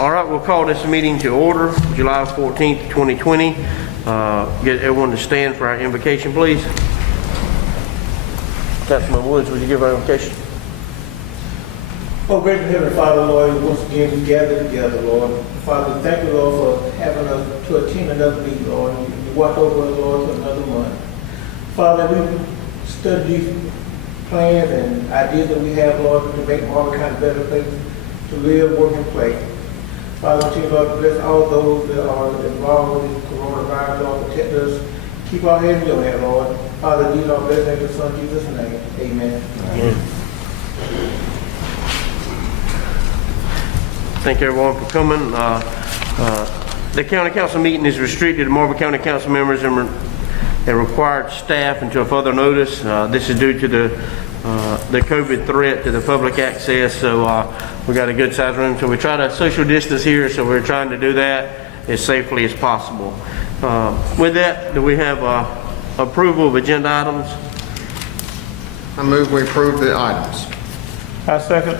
All right, we'll call this meeting to order, July 14th, 2020. Get everyone to stand for our invocation, please. Councilman Woods, would you give our invocation? Oh, gracious Heavenly Father, Lord, once again we gather together, Lord. Father, thank you, Lord, for having us to attend another meeting, Lord. You watch over us, Lord, for another month. Father, we studied these plans and ideas that we have, Lord, to make Marlboro County a better place to live, work, and play. Father, continue, Lord, to bless all those that are involved with this coronavirus, Lord, protect us. Keep our head in your hand, Lord. Father, these are blessed in your Son, Jesus' name. Amen. Amen. Thank everyone for coming. The county council meeting is restricted to Marlboro County council members and required staff until further notice. This is due to the COVID threat to the public access. So we got a good size room. So we try to social distance here. So we're trying to do that as safely as possible. With that, do we have approval of agenda items? I move we approve the items. I second.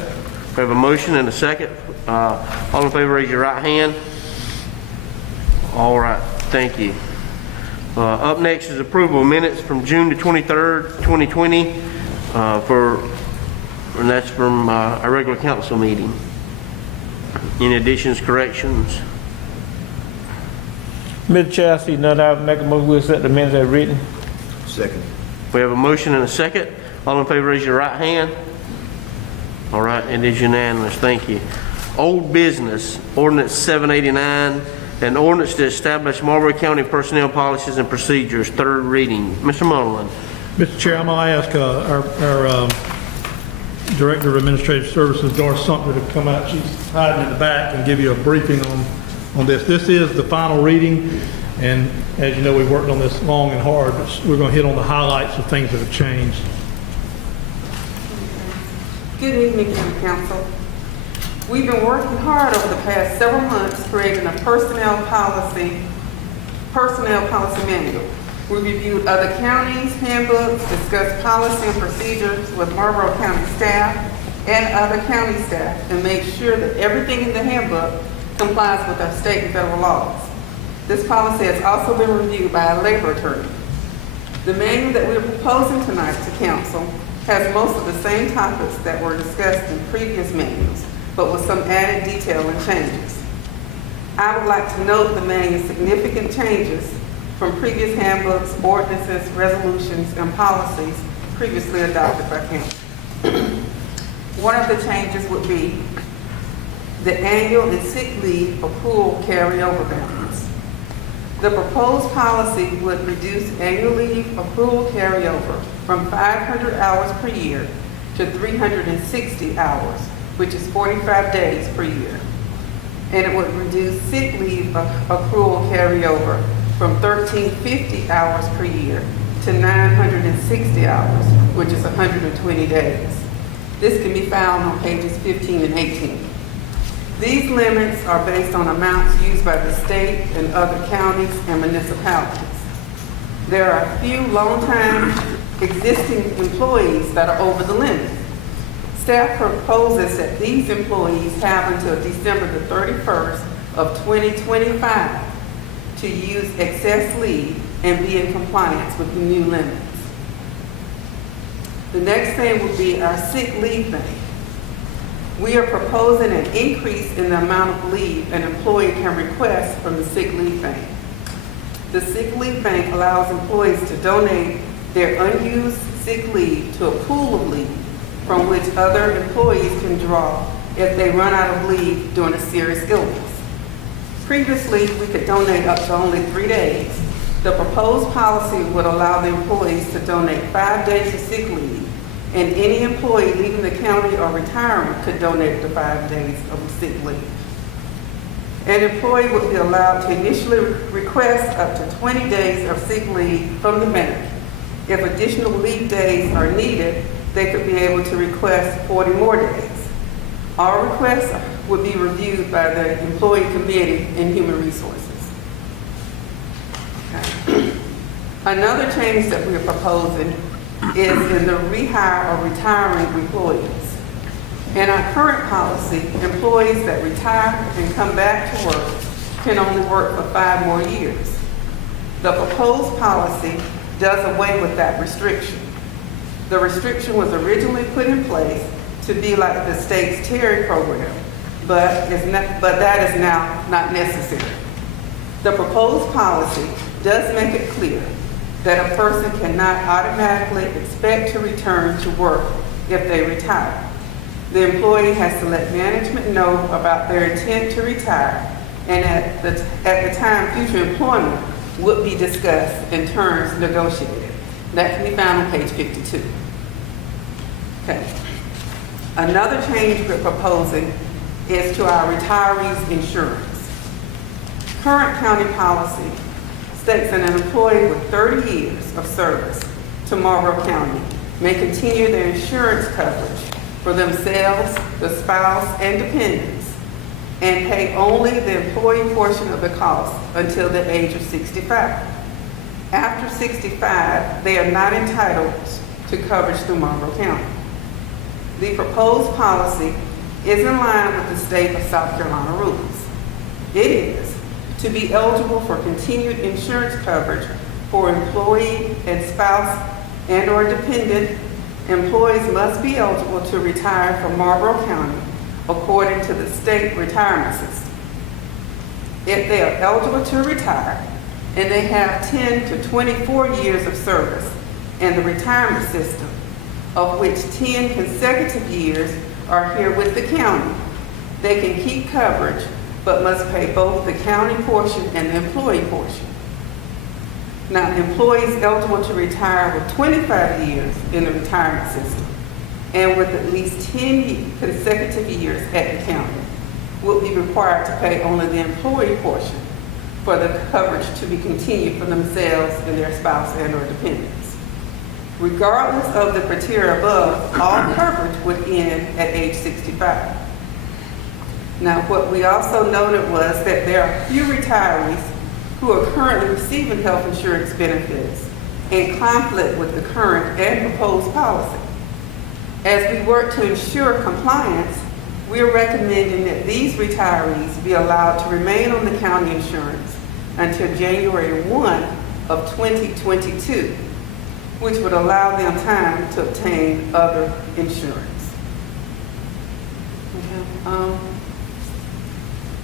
We have a motion and a second. All in favor, raise your right hand. All right, thank you. Up next is approval of minutes from June the 23rd, 2020, and that's from our regular council meeting. Any additions, corrections? Mr. Chair, I see none. I make a motion, we'll accept the minutes as written. Second. We have a motion and a second. All in favor, raise your right hand. All right, it is unanimous. Thank you. Old business, ordinance 789, an ordinance to establish Marlboro County personnel policies and procedures, third reading. Mr. Mullen. Mr. Chair, I'm going to ask our Director of Administrative Services, Doris Sumter, to come out. She's hiding in the back and give you a briefing on this. This is the final reading, and as you know, we worked on this long and hard, but we're going to hit on the highlights of things that have changed. Good evening, Council. We've been working hard over the past several months creating a personnel policy manual. We reviewed other counties' handbooks, discussed policy and procedures with Marlboro County staff and other county staff, and made sure that everything in the handbook complies with our state and federal laws. This policy has also been reviewed by a labor attorney. The manual that we're proposing tonight to Council has most of the same topics that were discussed in previous manuals, but with some added detail and changes. I would like to note the manual's significant changes from previous handbooks, ordinances, resolutions, and policies previously adopted by Council. One of the changes would be the annual and sick leave accrual carryover balance. The proposed policy would reduce annual leave accrual carryover from 500 hours per year to 360 hours, which is 45 days per year. And it would reduce sick leave accrual carryover from 1,350 hours per year to 960 hours, which is 120 days. This can be found on pages 15 and 18. These limits are based on amounts used by the state and other counties and municipalities. There are a few long-time existing employees that are over the limit. Staff proposes that these employees have until December the 31st of 2025 to use excess leave and be in compliance with the new limits. The next thing would be our sick leave bank. We are proposing an increase in the amount of leave an employee can request from the sick leave bank. The sick leave bank allows employees to donate their unused sick leave to a pool of leave from which other employees can draw if they run out of leave during a serious illness. Previously, we could donate up to only 3 days. The proposed policy would allow the employees to donate 5 days of sick leave, and any employee leaving the county or retiring could donate the 5 days of sick leave. An employee would be allowed to initially request up to 20 days of sick leave from the bank. If additional leave days are needed, they could be able to request 40 more days. All requests would be reviewed by the Employee Committee in Human Resources. Okay. Another change that we are proposing is in the rehire or retiring employees. In our current policy, employees that retire and come back to work can only work for 5 more years. The proposed policy does away with that restriction. The restriction was originally put in place to be like the state's Terry program, but that is now not necessary. The proposed policy does make it clear that a person cannot automatically expect to return to work if they retire. The employee has to let management know about their intent to retire, and at the time future employment would be discussed and terms negotiated. That can be found on page 52. Okay. Another change we're proposing is to our retirees' insurance. Current county policy states that an employee with 30 years of service to Marlboro County may continue their insurance coverage for themselves, the spouse, and dependents, and pay only the employee portion of the cost until the age of 65. After 65, they are not entitled to coverage through Marlboro County. The proposed policy is in line with the state of South Carolina rules. It is to be eligible for continued insurance coverage for employee and spouse and/or dependent. Employees must be eligible to retire from Marlboro County according to the state retirement system. If they are eligible to retire and they have 10 to 24 years of service in the retirement system, of which 10 consecutive years are here with the county, they can keep coverage but must pay both the county portion and the employee portion. Now, employees eligible to retire with 25 years in the retirement system and with at least 10 consecutive years at the county will be required to pay only the employee portion for the coverage to be continued for themselves and their spouse and/or dependents. Regardless of the criteria above, all coverage would end at age 65. Now, what we also noted was that there are few retirees who are currently receiving health insurance benefits in conflict with the current and proposed policy. As we work to ensure compliance, we are recommending that these retirees be allowed to remain on the county insurance until January 1 of 2022, which would allow them time to obtain other insurance.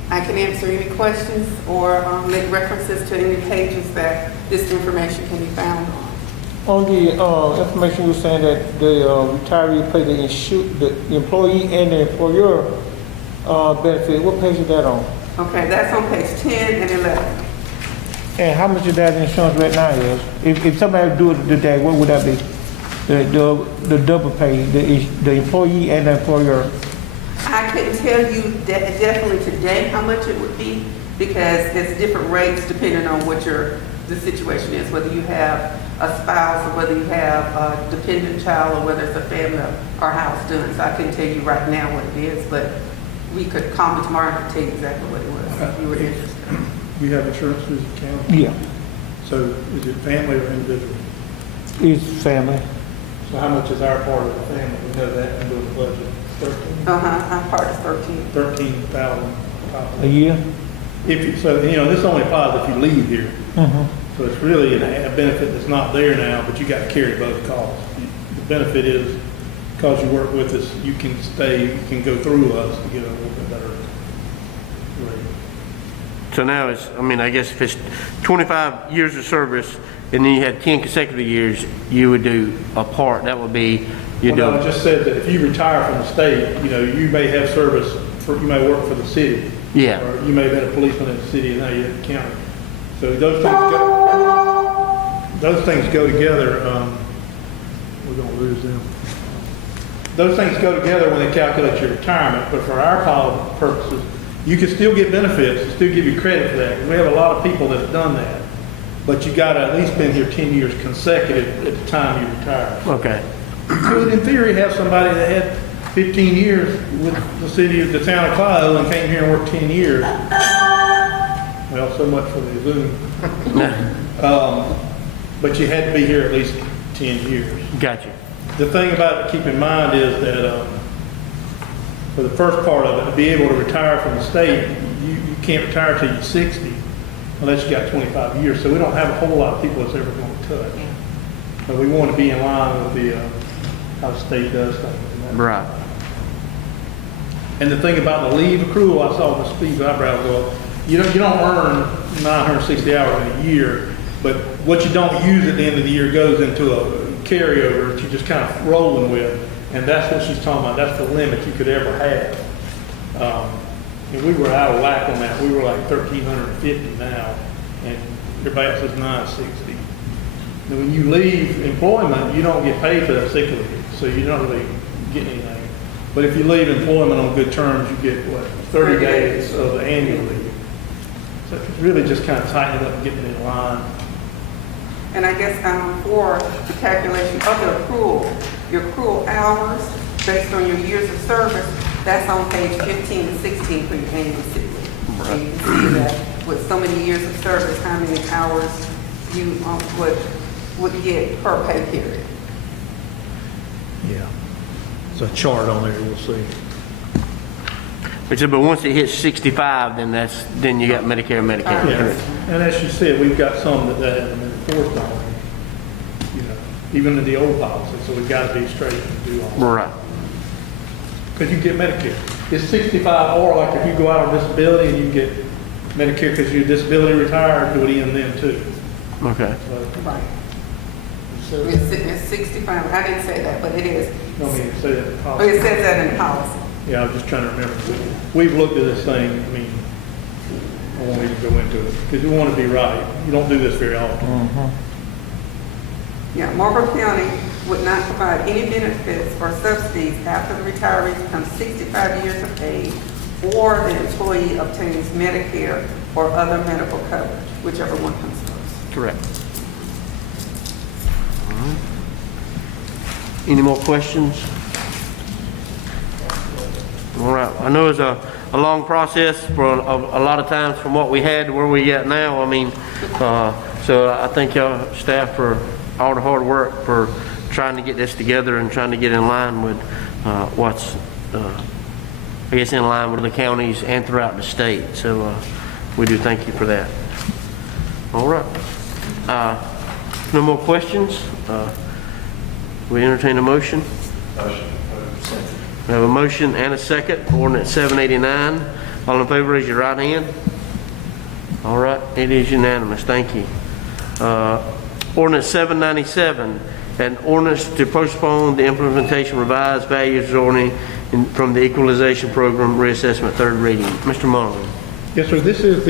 I can answer any questions or make references to any pages that this information can be found on. On the information you were saying that the retiree pay the employee and the employer benefit, what page is that on? Okay, that's on page 10 and 11. And how much of that insurance right now is? If somebody do it today, what would that be? The double pay, the employee and the employer? I couldn't tell you definitely today how much it would be because it's different rates depending on what the situation is, whether you have a spouse or whether you have a dependent child or whether it's a family or house doing. So I couldn't tell you right now what it is, but we could call me tomorrow and tell you exactly what it was if you were interested. You have insurance through the county? Yeah, So is it family or individual? it's family. So how much is our part of the family? We know that and do the budget. 13? Our part is 13. 13,000. A year? So, this only applies if you leave here. Mm-hmm. So it's really a benefit that's not there now, but you got to carry both costs. The benefit is, because you work with us, you can you can go through us to get a little bit better rate. So now I guess if it's 25 years of service and then you had 10 consecutive years, you would do a part, that would be, Well, no, it just said that if you retire from the state, you may have service, you may work for the city. Yeah. Or you may have been a policeman in the city and now you're at the county. So those things go together. We're going to lose them. Those things go together when they calculate your retirement, but for our policy purposes, you can still get benefits and still give you credit for that. We have a lot of people that have done that, but you got to at least been here 10 years consecutive at the time you retire. okay. You could, in theory, have somebody that had 15 years with the town of Clio and came here and worked 10 years. Well, so much for the Zoom. But you had to be here at least 10 years. Gotcha. The thing about it to keep in mind is that for the first part of it, to be able to retire from the state, you can't retire till you're 60 unless you got 25 years. So we don't have a whole lot of people that's ever going to touch. But we want to be in line with the, how the state does things. Right. And the thing about the leave accrual, I saw Mr. Steve's eyebrows go up. You don't earn 960 hours in a year, but what you don't use at the end of the year goes into a carryover that you're just kind of rolling with. And that's what she's talking about. That's the limit you could ever have. And we were out of whack on that. We were like 1,350 now, and everybody else is 960. And when you leave employment, you don't get paid for that sick leave, so you're not really getting anything. But if you leave employment on good terms, you get, what, 30 days of the annual leave. So it's really just kind of tightening it up and getting it in line. And I guess for the calculation of the accrual, your accrual hours based on your years of service, that's on page 15 and 16 for your annual sick leave. And you can see that with so many years of service, how many hours you would get per pay period. Yeah. There's a chart on there, you'll see. But once it hits 65, then you got Medicare and Medicaid. Yeah. And as you said, we've got some that haven't been enforced on, even in the old policy, so we've got to be straight and do all that. Right. Because you get Medicare. It's 65, or like if you go out on disability and you get Medicare because you're disability retired, do it in then too. Okay. Right. So, It's 65. I didn't say that, but it is. no, I mean, say that in the But policy. it says that in the policy. Yeah, I was just trying to remember. We've looked at this thing, I mean, I won't even go into it, because we want to be right. You don't do this very often. Yeah, Marlboro County would not provide any benefits or subsidies after the retiree becomes 65 years of age or the employee obtains Medicare or other medical coverage, whichever one comes first. Correct. All right. Any more questions? All right. I know it's a long process for a lot of times from what we had to where we at now. I mean, so I thank y'all staff for all the hard work for trying to get this together and trying to get in line with what's, I guess, in line with the counties and throughout the state. So we do thank you for that. All right. No more questions? We entertain a motion. We have a motion and a second for ordinance 789. All in favor, raise your right hand. All right, it is unanimous. Thank you. Ordinance 797, an ordinance to postpone the implementation revised values zoning from the equalization program reassessment, third reading. Mr. Mullin. Yes, sir. This is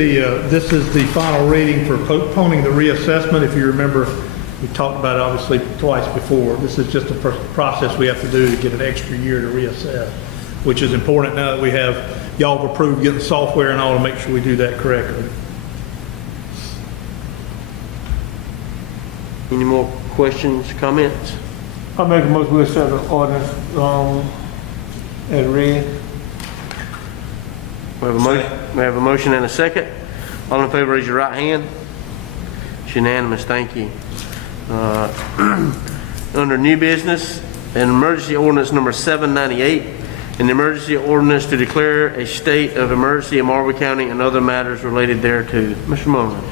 the final reading for postponing the reassessment. If you remember, we talked about it obviously twice before. This is just a process we have to do to get an extra year to reassess, which is important now that we have y'all have approved getting software and all to make sure we do that correctly. Any more questions, comments? I make a motion to accept the ordinance, as read. We have a motion and a second. All in favor, raise your right hand. It's unanimous. Thank you. Under new business, an emergency ordinance number 798, an emergency ordinance to declare a state of emergency in Marlboro County and other matters related thereto. Mr. Mullin.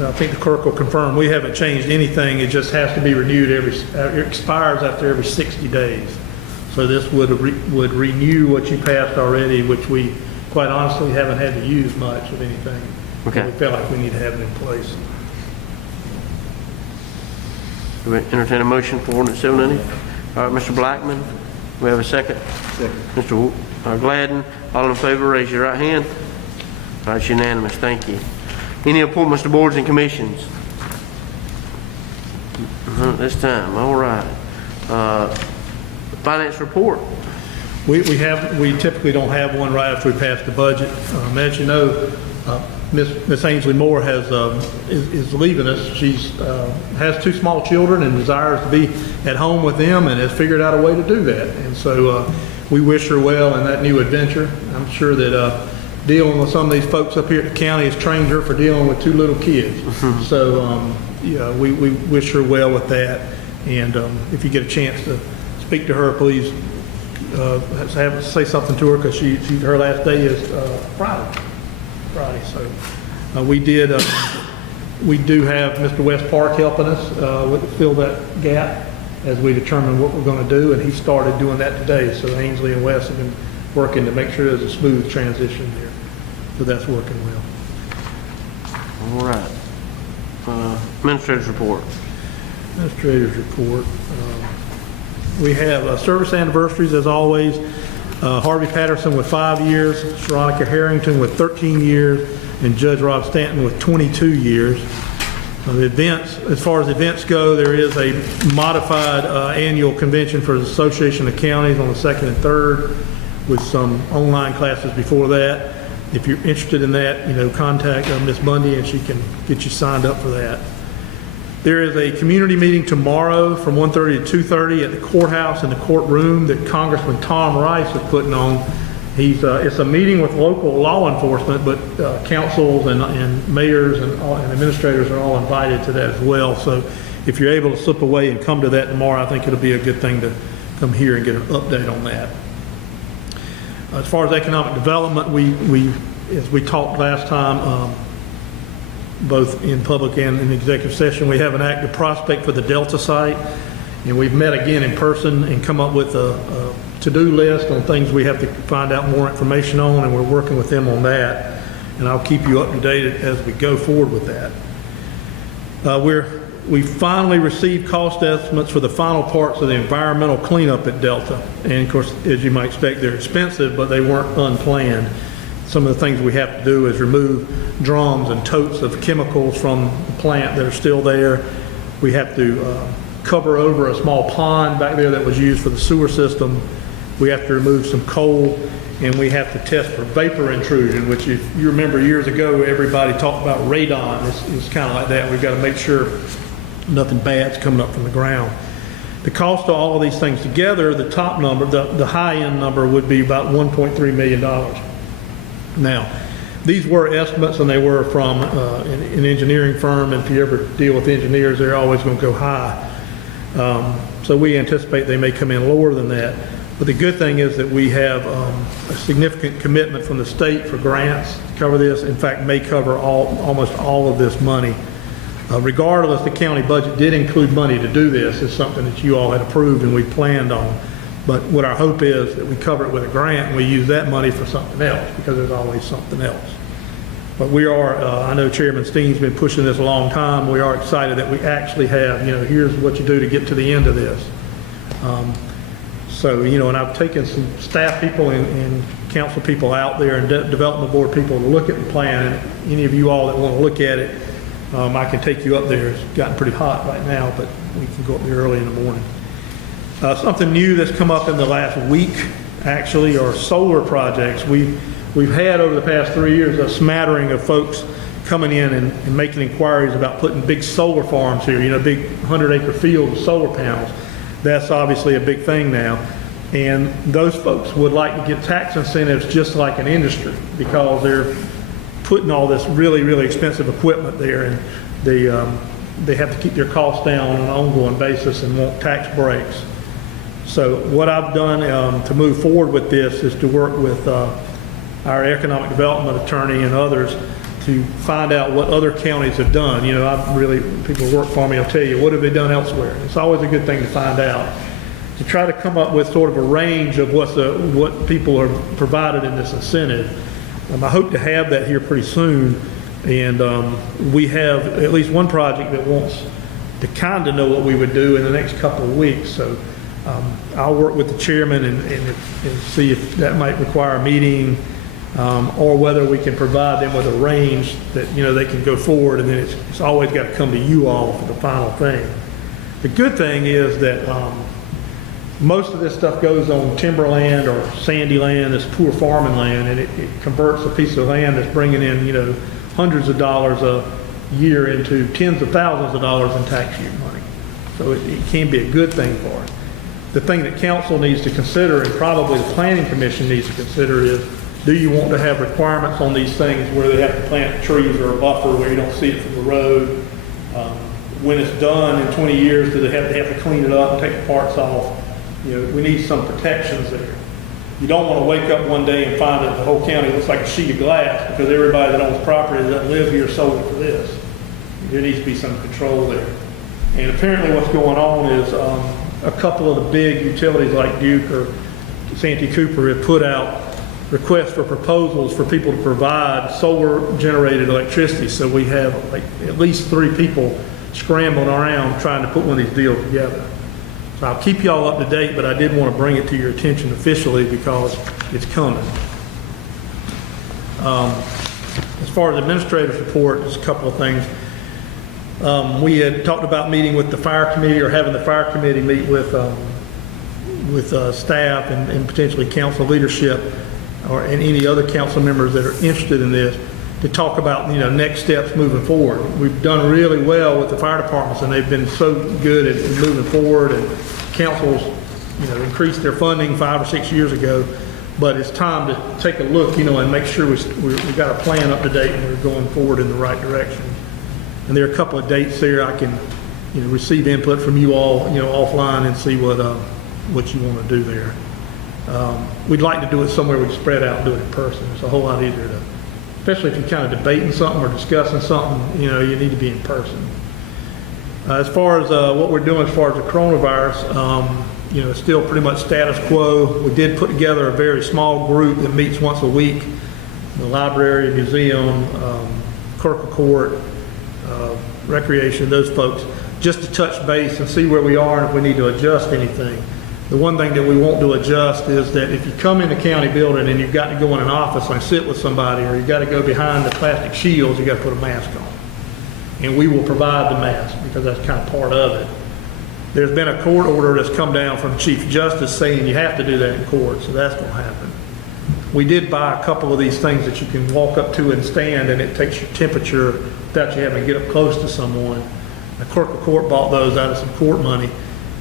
I think the clerk will confirm, we haven't changed anything. It just has to be renewed it expires after every 60 days. So this would renew what you passed already, which we quite honestly haven't had to use much of anything. Okay. We felt like we need to have it in place. Do we entertain a motion for ordinance 790? All right, Mr. Blackman, we have a second. Second. Mr. Gladden, all in favor, raise your right hand. All right, it's unanimous. Thank you. Any appointments to boards and commissions? This time, all right. Finance report. We typically don't have one right after we pass the budget. As you know, Miss Ainsley Moore is leaving us. She's has two small children and desires to be at home with them, and has figured out a way to do that. And so we wish her well in that new adventure. I'm sure that dealing with some of these folks up here at the county has trained her for dealing with two little kids. So yeah, we wish her well with that. And if you get a chance to speak to her, please say something to her because her last day is Friday. So we do have Mr. West Park helping us fill that gap as we determine what we're going to do, and he started doing that today. So Ainsley and West have been working to make sure there's a smooth transition there. So that's working well. All right. Administrator's report. Administrator's report. We have service anniversaries as always. Harvey Patterson with 5 years, Veronica Harrington with 13 years, and Judge Rob Stanton with 22 years. The events, as far as events go, there is a modified annual convention for the Association of Counties on the 2nd and 3rd with some online classes before that. If you're interested in that, contact Miss Bundy and she can get you signed up for that. There is a community meeting tomorrow from 1:30 to 2:30 at the courthouse in the courtroom that Congressman Tom Rice is putting on. It's a meeting with local law enforcement, but councils and mayors and administrators are all invited to that as well. So if you're able to slip away and come to that tomorrow, I think it'll be a good thing to come here and get an update on that. As far as economic development, as we talked last time, both in public and in executive session, we have an active prospect for the Delta site, and we've met again in person and come up with a to-do list on things we have to find out more information on, and we're working with them on that, and I'll keep you up to date as we go forward with that. We finally received cost estimates for the final parts of the environmental cleanup at Delta, and of course, as you might expect, they're expensive, but they weren't unplanned. Some of the things we have to do is remove drums and totes of chemicals from the plant that are still there. We have to cover over a small pond back there that was used for the sewer system. We have to remove some coal, and we have to test for vapor intrusion, which if you remember years ago, everybody talked about radon. It's kind of like that. We've got to make sure nothing bad's coming up from the ground. The cost of all of these things together, the top number, the high-end number would be about $1.3 million. Now, these were estimates, and they were from an engineering firm, and if you ever deal with engineers, they're always going to go high. So we anticipate they may come in lower than that. But the good thing is that we have a significant commitment from the state for grants to cover this. In fact, may cover almost all of this money. Regardless, the county budget did include money to do this. It's something that you all had approved and we planned on. But what our hope is that we cover it with a grant and we use that money for something else, because there's always something else. But we are, I know Chairman Steen's been pushing this a long time. We are excited that we actually have, here's what you do to get to the end of this. So, and I've taken some staff people and council people out there and development board people to look at the plan. And any of you all that want to look at it, I can take you up there. It's gotten pretty hot right now, but we can go up there early in the morning. Something new that's come up in the last week, actually, are solar projects. We've had over the past 3 years a smattering of folks coming in and making inquiries about putting big solar farms here, big 100-acre fields of solar panels. That's obviously a big thing now. And those folks would like to get tax incentives just like an industry, because they're putting all this really, really expensive equipment there, and they have to keep their costs down on an ongoing basis and want tax breaks. So what I've done to move forward with this is to work with our economic development attorney and others to find out what other counties have done. People who work for me will tell you, what have they done elsewhere? It's always a good thing to find out, to try to come up with sort of a range of what people are provided in this incentive. I hope to have that here pretty soon, and we have at least one project that wants to kind of know what we would do in the next couple of weeks. So I'll work with the chairman and see if that might require a meeting, or whether we can provide them with a range that they can go forward, and then it's always got to come to you all for the final thing. The good thing is that most of this stuff goes on timberland or sandy land, this poor farming land, and it converts a piece of land that's bringing in hundreds of dollars a year into tens of thousands of dollars in tax year money. So it can be a good thing for us. The thing that council needs to consider, and probably the planning commission needs to consider, is do you want to have requirements on these things where they have to plant trees or a buffer where you don't see it from the road? When it's done in 20 years, do they have to clean it up and take the parts off? We need some protections there. you don't want to wake up one day and find that the whole county looks like a sheet of glass because everybody that owns property that doesn't live here sold it for this. There needs to be some control there. And apparently what's going on is a couple of the big utilities like Duke or Santee Cooper have put out requests for proposals for people to provide solar generated electricity. So we have like at least 3 people scrambling around trying to put one of these deals together. So I'll keep y'all up to date, but I did want to bring it to your attention officially because it's coming. As far as administrator's report, there's a couple of things. We had talked about meeting with the fire committee or having the fire committee meet with staff and potentially council leadership and any other council members that are interested in this to talk about, next steps moving forward. We've done really well with the fire departments and they've been so good at moving forward, and councils, increased their funding 5 or 6 years ago, but it's time to take a look, and make sure we got a plan up to date and we're going forward in the right direction. And there are a couple of dates there I can, receive input from you all, offline and see what you want to do there. We'd like to do it somewhere we can spread out and do it in person. It's a whole lot easier to, especially if you're kind of debating something or discussing something, you need to be in person. As far as what we're doing as far as the coronavirus, it's still pretty much status quo. We did put together a very small group that meets once a week, the library, museum, clerk of court, recreation, those folks, just to touch base and see where we are and if we need to adjust anything. The one thing that we want to adjust is that if you come in the county building and you've got to go in an office and sit with somebody, or you've got to go behind the plastic shields, you've got to put a mask on. And we will provide the mask because that's kind of part of it. There's been a court order that's come down from Chief Justice saying you have to do that in court, so that's going to happen. We did buy a couple of these things that you can walk up to and stand, and it takes your temperature without you having to get up close to someone. The clerk of court bought those out of some court money,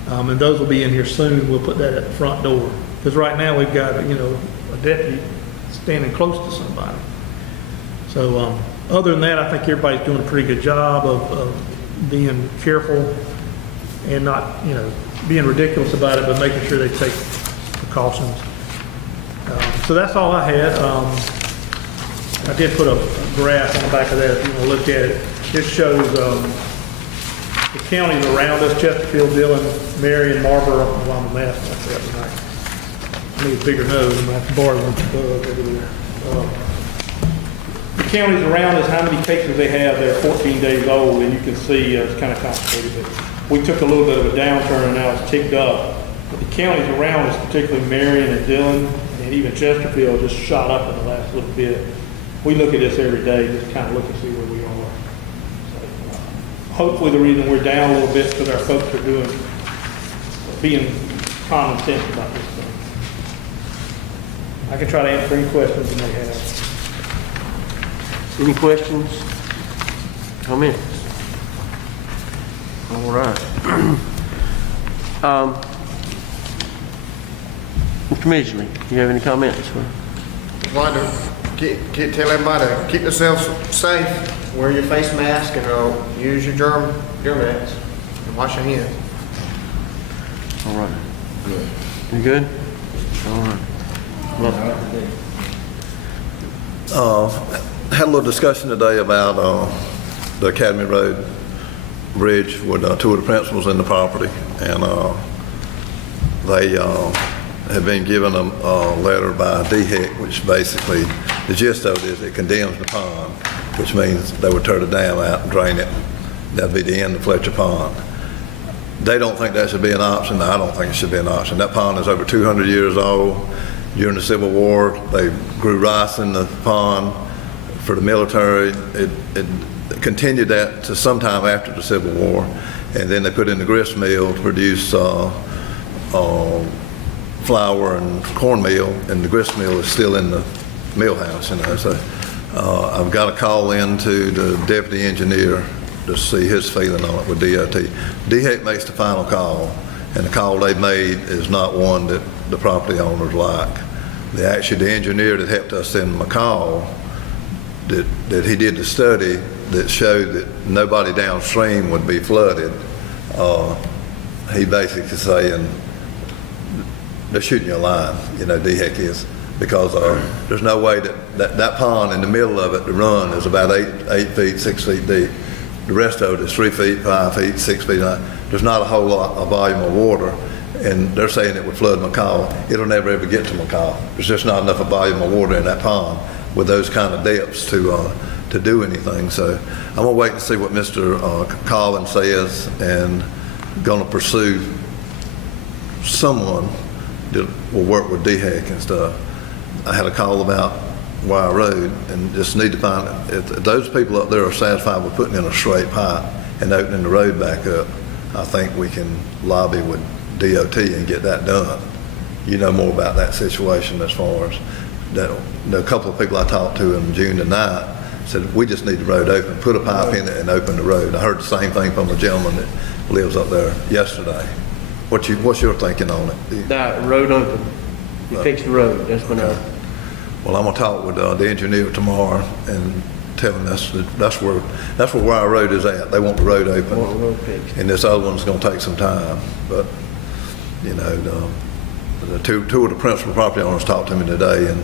and those will be in here soon. We'll put that at the front door. Because right now we've got, a deputy standing close to somebody. So other than that, I think everybody's doing a pretty good job of being careful and not, being ridiculous about it, but making sure they take precautions. So that's all I had. I did put a graph on the back of that if you want to look at it. It shows the counties around us: Chesterfield, Dillon, Marion, Marlboro. Well, I'm a mask like that tonight. I need a bigger nose. I'm going to have to borrow one from Bug over there. The counties around us, how many cases they have, they're 14 days old, and you can see it's kind of complicated. But we took a little bit of a downturn and now it's ticked up. But the counties around us, particularly Marion and Dillon, and even Chesterfield, just shot up in the last little bit. We look at this every day, just kind of look and see where we are. So, hopefully the reason we're down a little bit is because our folks are being common sense about this thing. I can try to answer any questions you may have. Any questions? Comments? All right. Mr. Midgley, do you have any comments? I'd like to tell everybody to keep themselves safe, wear your face mask, and use your germ mats, and wash your hands. All right. You good? All right. Had a little discussion today about the Academy Road Bridge with two of the principals in the property, and they have been given a letter by DHEC, which basically, the gist of it is it condemns the pond, which means they would tear the dam out and drain it. That'd be the end of Fletcher Pond. They don't think that should be an option. I don't think it should be an option. That pond is over 200 years old. During the Civil War, they grew rice in the pond for the military. It continued that to sometime after the Civil War, and then they put in the grist mill to produce flour and cornmeal, and the grist mill is still in the mill house. So I've got a call in to the deputy engineer to see his feeling on it with DOT. DHEC makes the final call, and the call they've made is not one that the property owners like. The engineer that helped us in McCall, that he did the study that showed that nobody downstream would be flooded. He basically saying they're shooting you a line, you know, DHEC is, because there's no way that pond in the middle of it to run is about 8 feet, 6 feet deep. The rest of it is 3 feet, 5 feet, 6 feet. There's not a whole lot of volume of water, and they're saying it would flood McCall. It'll never ever get to McCall. There's just not enough of volume of water in that pond with those kind of depths to do anything. So I'm gonna wait and see what Mr. Collins says, and gonna pursue someone that will work with DHEC and stuff. I had a call about Wire Road, and just need to find, if those people up there are satisfied with putting in a straight pipe and opening the road back up, I think we can lobby with DOT and get that done. You know more about that situation as far as that. A couple of people I talked to in June the 9th said, we just need the road open, put a pipe in it and open the road. I heard the same thing from a gentleman that lives up there yesterday. What's your thinking on it? That road open, you fix the road, that's when Well, I'm gonna talk with the engineer tomorrow and tell him that's where Wire Road is at. They want the road open. Want the road fixed. And this other one's gonna take some time, but, you know, the two of the principal property owners talked to me today, and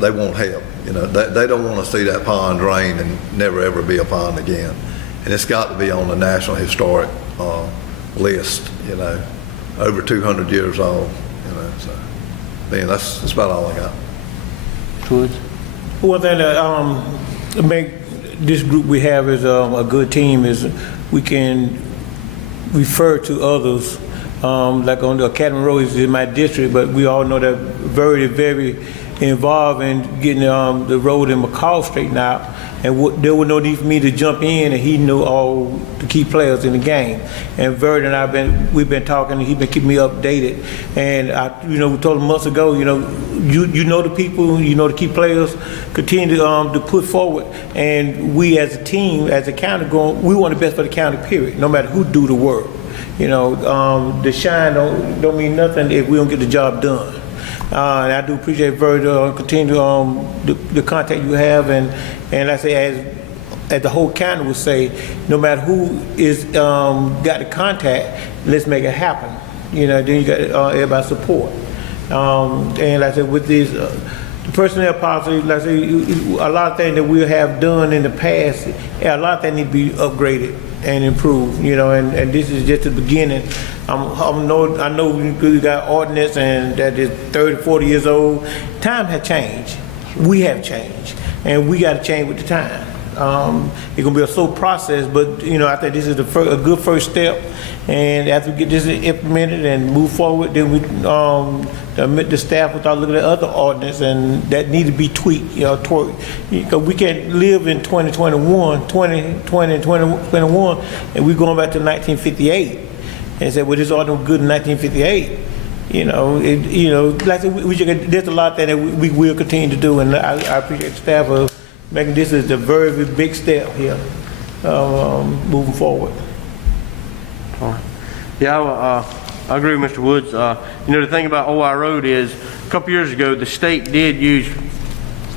they want help. You know, they don't wanna see that pond drain and never ever be a pond again. And it's got to be on the National Historic list, you know, over 200 years old, you know, so, man, that's about all I got. Woods. One thing that make this group we have is a good team is we can refer to others. Like on the Academy Road is in my district, but we all know that very, very involved in getting the road in McCall straightened out. And there was no need for me to jump in, and he knew all the key players in the game. And Verd and we've been talking, and he's been keeping me updated. And we told him months ago, you know the people, you know the key players, continue to put forward. And we as a team, as a county, we want the best for the county, period, no matter who do the work. You know, the shine don't mean nothing if we don't get the job done. And I do appreciate Verd continue the contact you have, and I say as the whole county would say, no matter who is got the contact, let's make it happen. You know, then you got everybody's support. And like I said, with these the personnel policy, like I say, a lot of things that we have done in the past, a lot of things need to be upgraded and improved. You know, and this is just the beginning. I know we got ordinance and that is 30, 40 years old. Time has changed. We have changed, and we got to change with the time. It's gonna be a slow process, but you know, I think this is a good first step. And after we get this implemented and move forward, then the staff will start looking at other ordinance and that need to be tweaked. You know, because we can't live in 2021, 2020 and 2021, and we're going back to 1958 and say, well, this ordinance was good in 1958. You know, like I said, there's a lot that we will continue to do, and I appreciate the staff of making this is a very, very big step here, moving forward. All right. Yeah, I agree with Mr. Woods. You know, the thing about OI Road is, a couple years ago, the state did use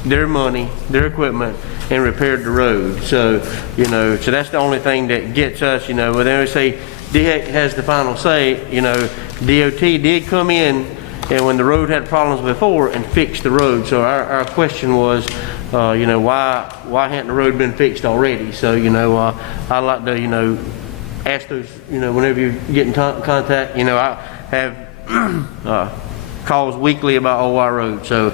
their money, their equipment, and repaired the road. So, you know, so that's the only thing that gets us, you know, when they say DHEC has the final say, you know, DOT did come in and when the road had problems before and fixed the road. So our question was, you know, why hadn't the road been fixed already? So, you know, I'd like to, you know, ask those, you know, whenever you get in contact, you know, I have calls weekly about OI Road. So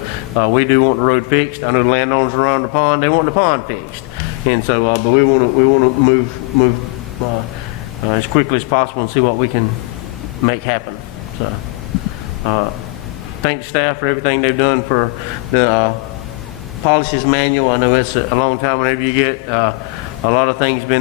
we do want the road fixed. I know the landowners around the pond, they want the pond fixed. And so, but we want to move as quickly as possible and see what we can make happen. So thank the staff for everything they've done for the policies manual. I know it's a long time whenever you get a lot of things been